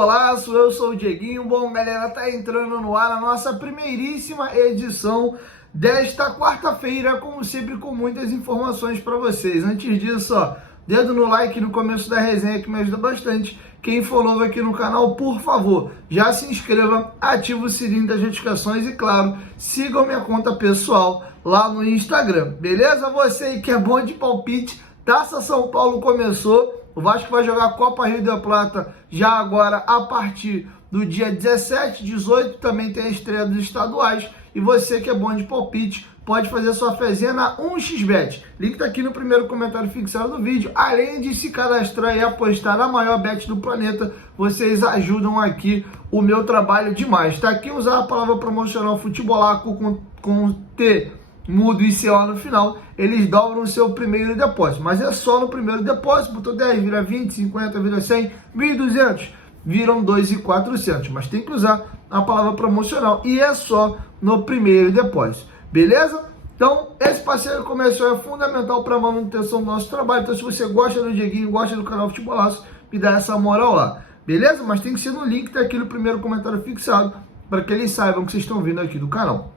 Futebolaço, eu sou o Dieguinho. Bom, galera, tá entrando no ar a nossa primeiríssima edição desta quarta-feira, como sempre, com muitas informações para vocês. Antes disso, ó, dedo no like no começo da resenha que me ajuda bastante. Quem for novo aqui no canal, por favor, já se inscreva, ativa o sininho das notificações e, claro, sigam minha conta pessoal lá no Instagram, beleza? Você aí que é bom de palpite, Taça São Paulo começou. O Vasco vai jogar a Copa Rio de Plata já agora a partir do dia 17, 18, também tem a estreia dos estaduais. E você que é bom de palpite, pode fazer sua fezinha na 1xBet. Link tá aqui no primeiro comentário fixado do vídeo. Além de se cadastrar e apostar na maior bet do planeta, vocês ajudam aqui o meu trabalho demais. Tá aqui usar a palavra promocional Futebolaco com T mudo e CO no final, eles dobram o seu primeiro depósito, mas é só no primeiro depósito. Botou 10, vira 20, 50, vira 100, 1.200, viram 2.400, mas tem que usar a palavra promocional e é só no primeiro depósito, beleza? Então, esse parceiro comercial é fundamental para a manutenção do nosso trabalho. Então, se você gosta do Dieguinho, gosta do canal Futebolaço, me dá essa moral lá, beleza? Mas tem que ser no link que tá aqui no primeiro comentário fixado, para que eles saibam que vocês estão vindo aqui do canal.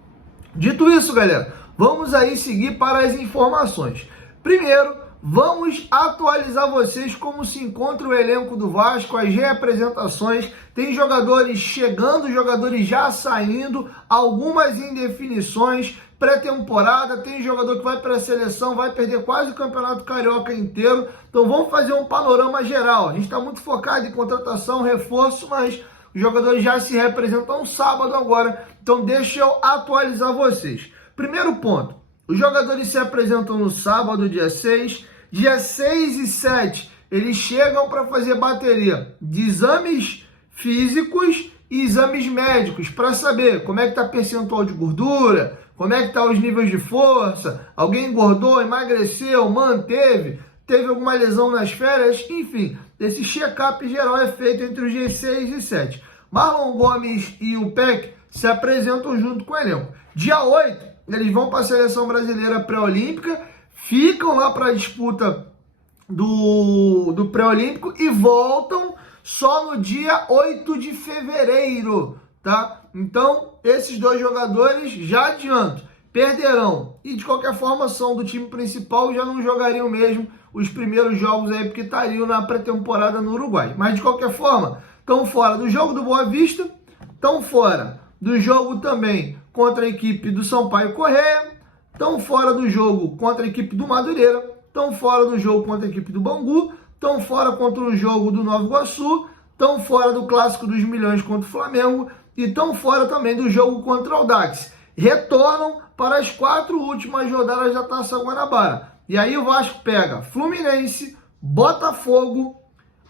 Dito isso, galera, vamos aí seguir para as informações. Primeiro, vamos atualizar vocês como se encontra o elenco do Vasco, as reapresentações. Tem jogadores chegando, jogadores já saindo, algumas indefinições, pré-temporada, tem jogador que vai para a seleção, vai perder quase o Campeonato Carioca inteiro. Então vamos fazer um panorama geral. A gente está muito focado em contratação, reforço, mas os jogadores já se representam sábado agora. Então deixa eu atualizar vocês. Primeiro ponto, os jogadores se apresentam no sábado, dia 6. Dia 6 e 7, eles chegam para fazer bateria de exames físicos e exames médicos, para saber como é que está o percentual de gordura, como é que estão os níveis de força, alguém engordou, emagreceu, manteve, teve alguma lesão nas férias, enfim, esse check-up geral é feito entre os dias 6 e 7. Marlon Gomes e o Peck se apresentam junto com o elenco. Dia 8, eles vão para a seleção brasileira pré-olímpica, ficam lá para a disputa do pré-olímpico e voltam só no dia 8 de fevereiro, tá? Então, esses dois jogadores, já adianto, perderão. E, de qualquer forma, são do time principal, já não jogariam mesmo os primeiros jogos aí, porque estariam na pré-temporada no Uruguai. Mas, de qualquer forma, estão fora do jogo do Boa Vista, estão fora do jogo também contra a equipe do Sampaio Corrêa, estão fora do jogo contra a equipe do Madureira, estão fora do jogo contra a equipe do Bangu, estão fora contra o jogo do Nova Iguaçu, estão fora do Clássico dos Milhões contra o Flamengo e estão fora também do jogo contra o Audax. Retornam para as 4 últimas rodadas da Taça Guanabara. E aí o Vasco pega Fluminense, Botafogo,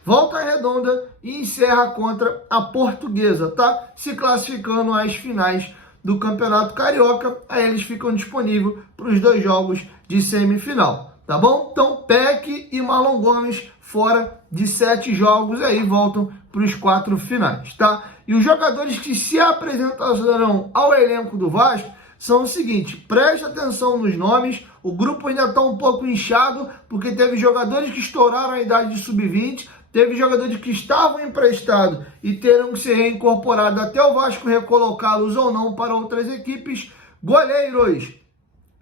Volta Redonda e encerra contra a Portuguesa, tá? Se classificando às finais do Campeonato Carioca, aí eles ficam disponíveis para os 2 jogos de semifinal, tá bom? Então, Peck e Marlon Gomes fora de 7 jogos, aí voltam para os 4 finais, tá? E os jogadores que se apresentarão ao elenco do Vasco são o seguinte, preste atenção nos nomes, o grupo ainda está um pouco inchado, porque teve jogadores que estouraram a idade de sub-20, teve jogadores que estavam emprestados e terão que ser reincorporados até o Vasco recolocá-los ou não para outras equipes. Goleiros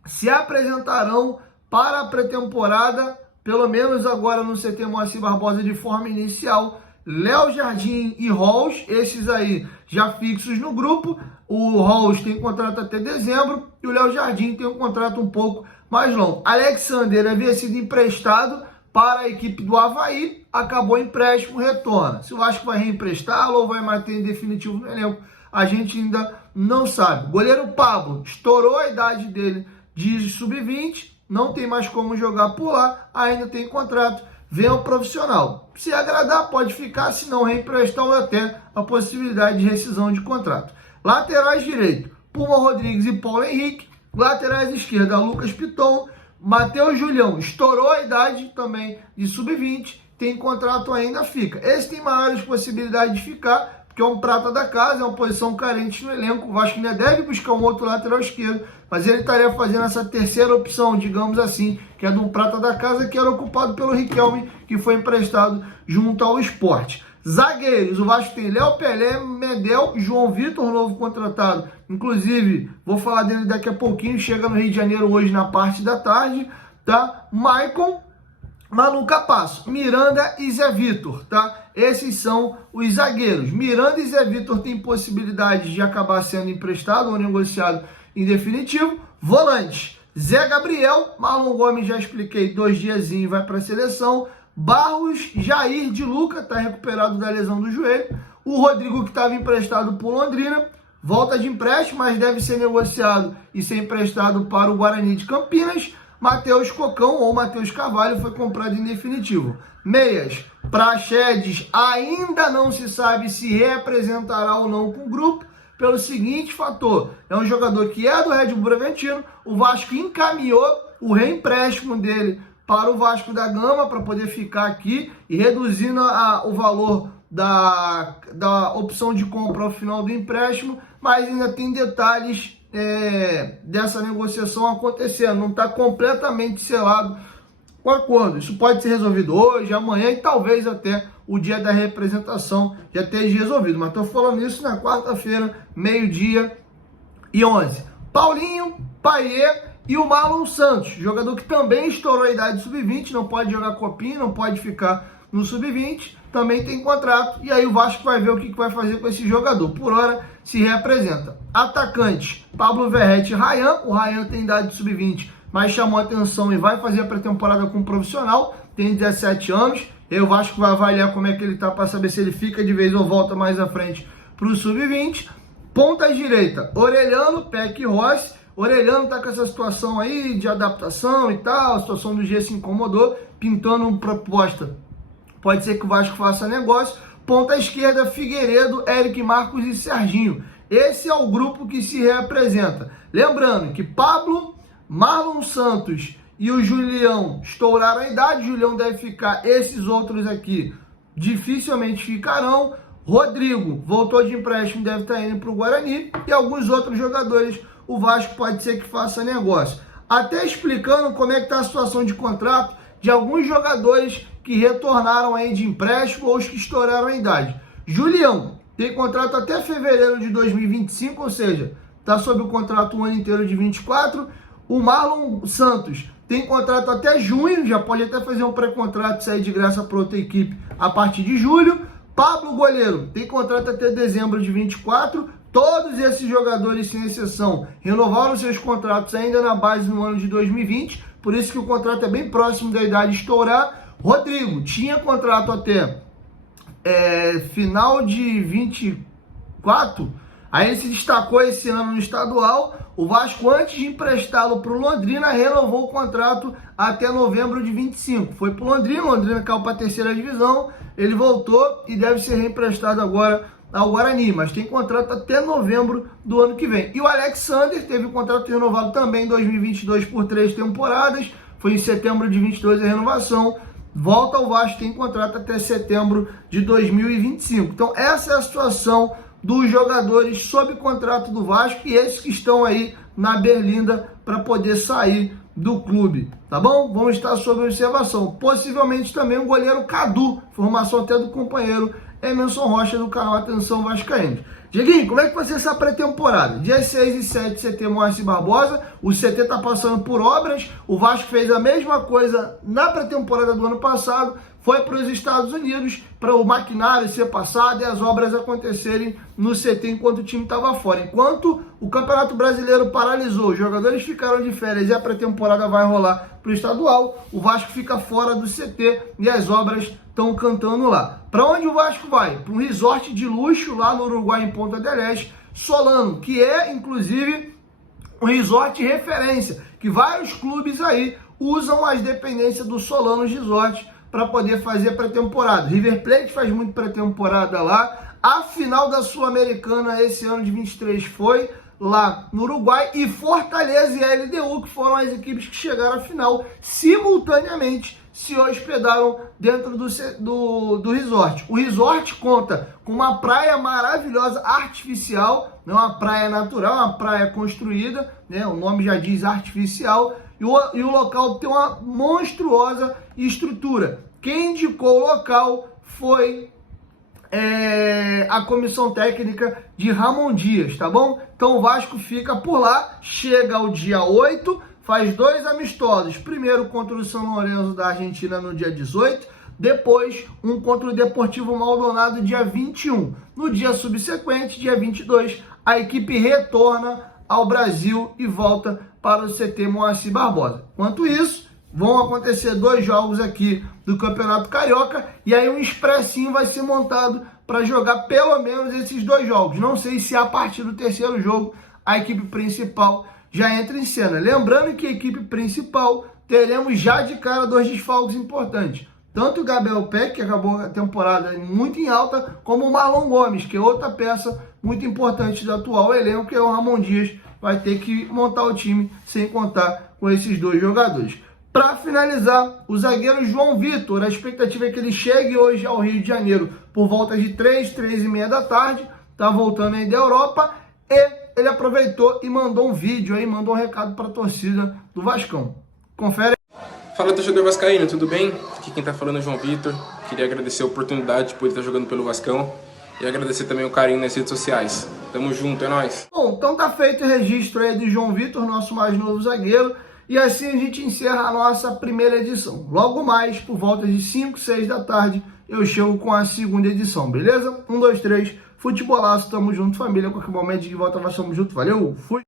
se apresentarão para a pré-temporada, pelo menos agora no CT Moacir Barbosa de forma inicial. Léo Jardim e Halls, esses aí já fixos no grupo. O Halls tem contrato até dezembro e o Léo Jardim tem um contrato um pouco mais longo. Alexander havia sido emprestado para a equipe do Avaí, acabou o empréstimo, retorna. Se o Vasco vai reemprestá-lo ou vai manter em definitivo no elenco, a gente ainda não sabe. Goleiro Pablo, estourou a idade dele de sub-20, não tem mais como jogar por lá, ainda tem contrato, vem ao profissional. Se agradar, pode ficar, se não reemprestar ou até a possibilidade de rescisão de contrato. Laterais direito, Puma Rodrigues e Paulo Henrique. Laterais esquerda, Lucas Piton. Matheus Julião estourou a idade também de sub-20, tem contrato ainda, fica. Esse tem maiores possibilidades de ficar, porque é um prata da casa, é uma posição carente no elenco. O Vasco ainda deve buscar um outro lateral esquerdo, mas ele estaria fazendo essa terceira opção, digamos assim, que é de um prata da casa, que era ocupado pelo Riquelme, que foi emprestado junto ao Sport. Zagueiros, o Vasco tem Léo Pelé, Medel, João Vitor, novo contratado. Inclusive, vou falar dele daqui a pouquinho, chega no Rio de Janeiro hoje na parte da tarde, tá? Maicon, Manu Capasso, Miranda e Zé Vitor, tá? Esses são os zagueiros. Miranda e Zé Vitor têm possibilidade de acabar sendo emprestado ou negociado em definitivo. Volantes, Zé Gabriel, Marlon Gomes, já expliquei, 2 diazinhos vai para a seleção. Barros, Jair de Luca, está recuperado da lesão do joelho. O Rodrigo, que estava emprestado por Londrina, volta de empréstimo, mas deve ser negociado e ser emprestado para o Guarani de Campinas. Matheus Cocão ou Matheus Carvalho foi comprado em definitivo. Meias, Praxedes ainda não se sabe se representará ou não com o grupo, pelo seguinte fator: é um jogador que é do Red Bull Bragantino, o Vasco encaminhou o reempréstimo dele para o Vasco da Gama para poder ficar aqui e reduzindo o valor da opção de compra ao final do empréstimo, mas ainda tem detalhes dessa negociação acontecendo, não está completamente selado o acordo. Isso pode ser resolvido hoje, amanhã e talvez até o dia da representação já esteja resolvido, mas estou falando isso na quarta-feira, 12h11. Paulinho, Paier e o Marlon Santos, jogador que também estourou a idade sub-20, não pode jogar copinha, não pode ficar no sub-20, também tem contrato, e aí o Vasco vai ver o que vai fazer com esse jogador. Por hora, se representa. Atacantes, Pablo Verrete e Ryan. O Ryan tem idade sub-20, mas chamou a atenção e vai fazer a pré-temporada com um profissional, tem 17 anos, e aí o Vasco vai avaliar como é que ele tá para saber se ele fica de vez ou volta mais à frente para o sub-20. Ponta direita, Orelhano, Peck e Rossi. Orelhano tá com essa situação aí de adaptação e tal, a situação do G se incomodou, pintando uma proposta. Pode ser que o Vasco faça negócio. Ponta esquerda, Figueiredo, Eric Marcos e Serginho. Esse é o grupo que se representa. Lembrando que Pablo, Marlon Santos e o Julião estouraram a idade. Julião deve ficar, esses outros aqui dificilmente ficarão. Rodrigo voltou de empréstimo, deve estar indo para o Guarani. E alguns outros jogadores, o Vasco pode ser que faça negócio. Até explicando como é que está a situação de contrato de alguns jogadores que retornaram aí de empréstimo ou os que estouraram a idade. Julião tem contrato até fevereiro de 2025, ou seja, está sob o contrato o ano inteiro de 24. O Marlon Santos tem contrato até junho, já pode até fazer um pré-contrato e sair de graça para outra equipe a partir de julho. Pablo, goleiro, tem contrato até dezembro de 24. Todos esses jogadores, sem exceção, renovaram seus contratos ainda na base no ano de 2020, por isso que o contrato é bem próximo da idade de estourar. Rodrigo tinha contrato até final de 24, aí ele se destacou esse ano no estadual. O Vasco, antes de emprestá-lo para o Londrina, renovou o contrato até novembro de 25. Foi para o Londrina, Londrina caiu para a terceira divisão, ele voltou e deve ser reemprestado agora ao Guarani, mas tem contrato até novembro do ano que vem. E o Alexander teve o contrato renovado também em 2022 por 3 temporadas, foi em setembro de 22 a renovação. Volta ao Vasco, tem contrato até setembro de 2025. Então essa é a situação dos jogadores sob contrato do Vasco e esses que estão aí na berlinda para poder sair do clube, tá bom? Vamos estar sob observação. Possivelmente também o goleiro Cadu, formação até do companheiro Emerson Rocha do canal Atenção Vascaínos. Dieguinho, como é que vai ser essa pré-temporada? Dia 6 e 7, CT Moacir Barbosa. O CT está passando por obras. O Vasco fez a mesma coisa na pré-temporada do ano passado. Foi para os Estados Unidos para o maquinário ser passado e as obras acontecerem no CT enquanto o time estava fora. Enquanto o Campeonato Brasileiro paralisou, os jogadores ficaram de férias e a pré-temporada vai rolar para o estadual, o Vasco fica fora do CT e as obras estão cantando lá. Para onde o Vasco vai? Para um resort de luxo lá no Uruguai, em Ponta del Este, Solano, que é inclusive um resort referência, que vários clubes aí usam as dependências do Solano Resort para poder fazer pré-temporada. River Plate faz muito pré-temporada lá. A final da Sul-Americana esse ano de 23 foi lá no Uruguai, e Fortaleza e a LDU, que foram as equipes que chegaram à final, simultaneamente se hospedaram dentro do resort. O resort conta com uma praia maravilhosa, artificial, não é uma praia natural, é uma praia construída, né? O nome já diz artificial, e o local tem uma monstruosa estrutura. Quem indicou o local foi a comissão técnica de Ramon Dias, tá bom? Então o Vasco fica por lá, chega ao dia 8, faz 2 amistosos, primeiro contra o São Lourenço da Argentina no dia 18, depois um contra o Deportivo Maldonado dia 21. No dia subsequente, dia 22, a equipe retorna ao Brasil e volta para o CT Moacir Barbosa. Enquanto isso, vão acontecer 2 jogos aqui do Campeonato Carioca e aí um expressinho vai ser montado para jogar pelo menos esses 2 jogos. Não sei se a partir do 3º jogo a equipe principal já entra em cena. Lembrando que a equipe principal teremos já de cara 2 desfalques importantes. Tanto o Gabriel Peck, que acabou a temporada muito em alta, como o Marlon Gomes, que é outra peça muito importante do atual elenco, que é o Ramon Dias, vai ter que montar o time sem contar com esses 2 jogadores. Para finalizar, o zagueiro João Vitor, a expectativa é que ele chegue hoje ao Rio de Janeiro por volta de 3h30 da tarde, tá voltando aí da Europa, e ele aproveitou e mandou um vídeo aí, mandou um recado para a torcida do Vascão. Confere. Fala, torcedor vascaíno, tudo bem? Aqui quem tá falando é o João Vitor. Queria agradecer a oportunidade de poder estar jogando pelo Vascão e agradecer também o carinho nas redes sociais. Tamo junto, é nóis! Bom, então tá feito o registro aí do João Vitor, nosso mais novo zagueiro, e assim a gente encerra a nossa primeira edição. Logo mais, por volta de 5, 6 da tarde, eu chego com a segunda edição, beleza? 1, 2, 3, futebolaço, tamo junto, família, qualquer momento de volta nós estamos juntos, valeu, fui!